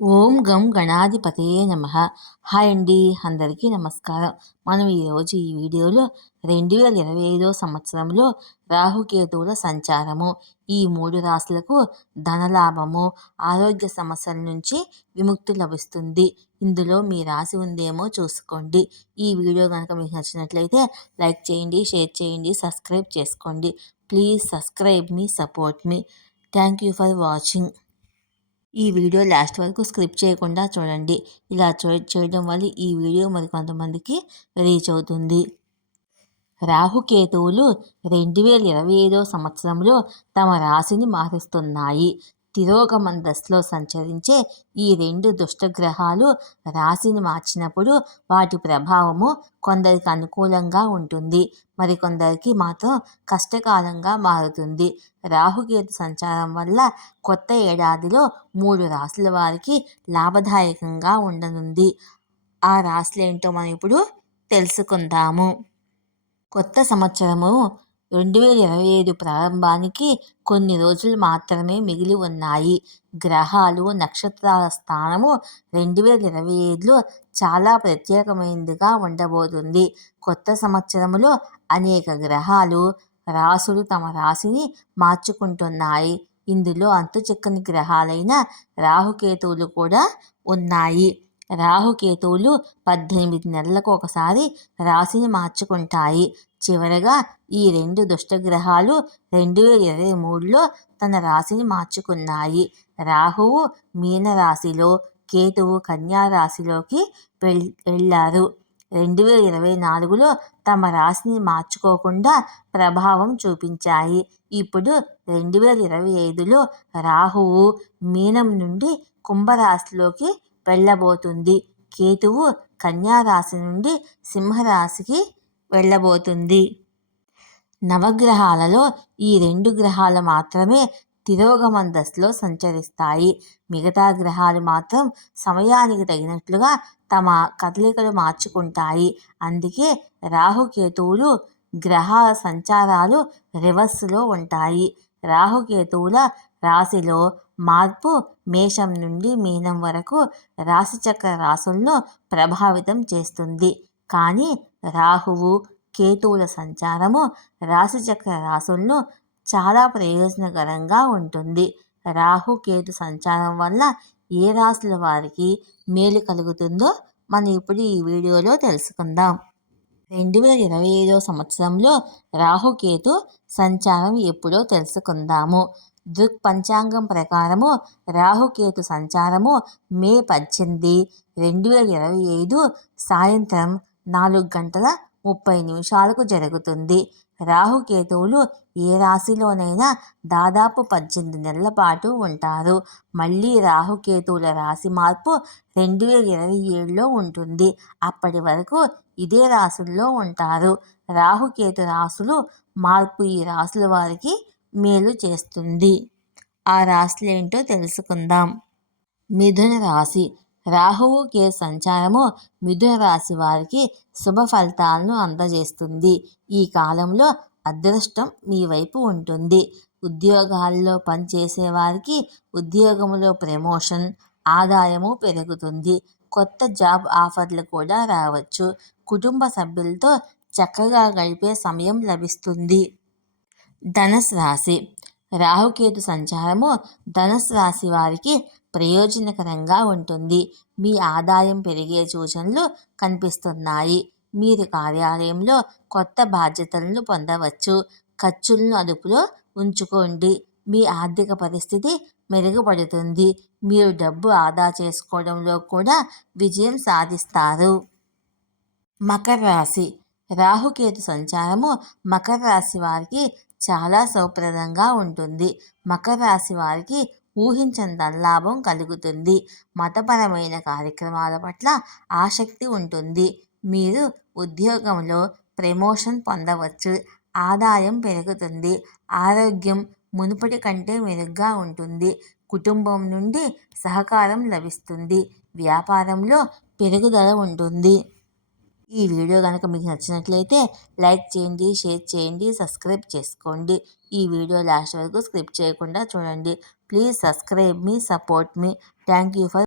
ఓం గం గణాధిపతయే నమః. హాయ్ అండి, అందరికీ నమస్కారం. మనం ఈరోజు ఈ వీడియోలో 2025 సంవత్సరంలో రాహుకేతువుల సంచారము, ఈ 3 రాశులకు ధనలాభము, ఆరోగ్య సమస్యల నుంచి విముక్తి లభిస్తుంది. ఇందులో మీ రాశి ఉందేమో చూసుకోండి. ఈ వీడియో కనుక మీకు నచ్చినట్లయితే లైక్ చేయండి, షేర్ చేయండి, సబ్స్క్రైబ్ చేసుకోండి. Please subscribe me, support me. Thank you for watching. ఈ వీడియో లాస్ట్ వరకు స్కిప్ చేయకుండా చూడండి. ఇలా చేయడం వల్ల ఈ వీడియో మరికొంతమందికి రీచ్ అవుతుంది. రాహుకేతువులు 2025 సంవత్సరంలో తమ రాశిని మారుస్తున్నాయి. తిరోగమన దశలో సంచరించే ఈ 2 దుష్టగ్రహాలు రాశిని మార్చినప్పుడు వాటి ప్రభావము కొందరికి అనుకూలంగా ఉంటుంది, మరికొందరికి మాత్రం కష్టకాలంగా మారుతుంది. రాహుకేతు సంచారం వల్ల కొత్త ఏడాదిలో 3 రాశుల వారికి లాభదాయకంగా ఉండనుంది. ఆ రాశులేంటో మనం ఇప్పుడు తెలుసుకుందాము. కొత్త సంవత్సరము 2025 ప్రారంభానికి కొన్ని రోజులు మాత్రమే మిగిలి ఉన్నాయి. గ్రహాలు, నక్షత్రాల స్థానము 2025లో చాలా ప్రత్యేకమైనదిగా ఉండబోతుంది. కొత్త సంవత్సరంలో అనేక గ్రహాలు, రాశులు తమ రాశిని మార్చుకుంటున్నాయి. ఇందులో అంతుచిక్కని గ్రహాలైన రాహుకేతువులు కూడా ఉన్నాయి. రాహుకేతువులు 18 నెలలకు ఒకసారి రాశిని మార్చుకుంటాయి. చివరగా ఈ 2 దుష్టగ్రహాలు 2023లో తన రాశిని మార్చుకున్నాయి. రాహువు మీనరాశిలో, కేతువు కన్యా రాశిలోకి వెళ్ళారు. 2024లో తమ రాశిని మార్చుకోకుండా ప్రభావం చూపించాయి. ఇప్పుడు 2025లో రాహువు మీనం నుండి కుంభరాశిలోకి వెళ్ళబోతుంది. కేతువు కన్యా రాశి నుండి సింహరాశికి వెళ్ళబోతుంది. నవగ్రహాలలో ఈ 2 గ్రహాలు మాత్రమే తిరోగమన దశలో సంచరిస్తాయి. మిగతా గ్రహాలు మాత్రం సమయానికి తగినట్లుగా తమ కదలికలు మార్చుకుంటాయి. అందుకే రాహుకేతువులు గ్రహాల సంచారాలు రివర్స్లో ఉంటాయి. రాహుకేతువుల రాశిలో మార్పు మేషం నుండి మీనం వరకు రాశిచక్ర రాశులను ప్రభావితం చేస్తుంది. కానీ రాహువు, కేతువుల సంచారము రాశిచక్ర రాశులను చాలా ప్రయోజనకరంగా ఉంటుంది. రాహు కేతు సంచారం వల్ల ఏ రాశుల వారికి మేలు కలుగుతుందో మనం ఇప్పుడు ఈ వీడియోలో తెలుసుకుందాం. 2025 సంవత్సరంలో రాహుకేతు సంచారం ఎప్పుడో తెలుసుకుందాము. దృక్పంచాంగం ప్రకారము రాహుకేతు సంచారము మే 18, 2025 సాయంత్రం 4:30 జరుగుతుంది. రాహుకేతువులు ఏ రాశిలోనైనా దాదాపు 18 నెలల పాటు ఉంటారు. మళ్ళీ రాహుకేతువుల రాశి మార్పు 2027లో ఉంటుంది. అప్పటి వరకు ఇదే రాశుల్లో ఉంటారు. రాహుకేతు రాశులు మార్పు ఈ రాశుల వారికి మేలు చేస్తుంది. ఆ రాశులేంటో తెలుసుకుందాం. మిథున రాశి. రాహువు కేతు సంచారము మిథున రాశి వారికి శుభ ఫలితాలను అందజేస్తుంది. ఈ కాలంలో అదృష్టం మీ వైపు ఉంటుంది. ఉద్యోగాల్లో పనిచేసే వారికి ఉద్యోగంలో ప్రమోషన్, ఆదాయము పెరుగుతుంది. కొత్త జాబ్ ఆఫర్లు కూడా రావచ్చు. కుటుంబ సభ్యులతో చక్కగా గడిపే సమయం లభిస్తుంది. ధనుసు రాశి. రాహుకేతు సంచారము ధనుసు రాశి వారికి ప్రయోజనకరంగా ఉంటుంది. మీ ఆదాయం పెరిగే సూచనలు కనిపిస్తున్నాయి. మీరు కార్యాలయంలో కొత్త బాధ్యతలను పొందవచ్చు. ఖర్చులను అదుపులో ఉంచుకోండి. మీ ఆర్థిక పరిస్థితి మెరుగుపడుతుంది. మీరు డబ్బు ఆదా చేసుకోవడంలో కూడా విజయం సాధిస్తారు. మకర రాశి. రాహుకేతు సంచారము మకర రాశి వారికి చాలా సౌప్రదంగా ఉంటుంది. మకర రాశి వారికి ఊహించని ధనలాభం కలుగుతుంది. మతపరమైన కార్యక్రమాల పట్ల ఆసక్తి ఉంటుంది. మీరు ఉద్యోగంలో ప్రమోషన్ పొందవచ్చు. ఆదాయం పెరుగుతుంది. ఆరోగ్యం మునుపటి కంటే మెరుగ్గా ఉంటుంది. కుటుంబం నుండి సహకారం లభిస్తుంది. వ్యాపారంలో పెరుగుదల ఉంటుంది. ఈ వీడియో కనుక మీకు నచ్చినట్లయితే లైక్ చేయండి, షేర్ చేయండి, సబ్స్క్రైబ్ చేసుకోండి. ఈ వీడియో లాస్ట్ వరకు స్కిప్ చేయకుండా చూడండి. Please subscribe me, support me. Thank you for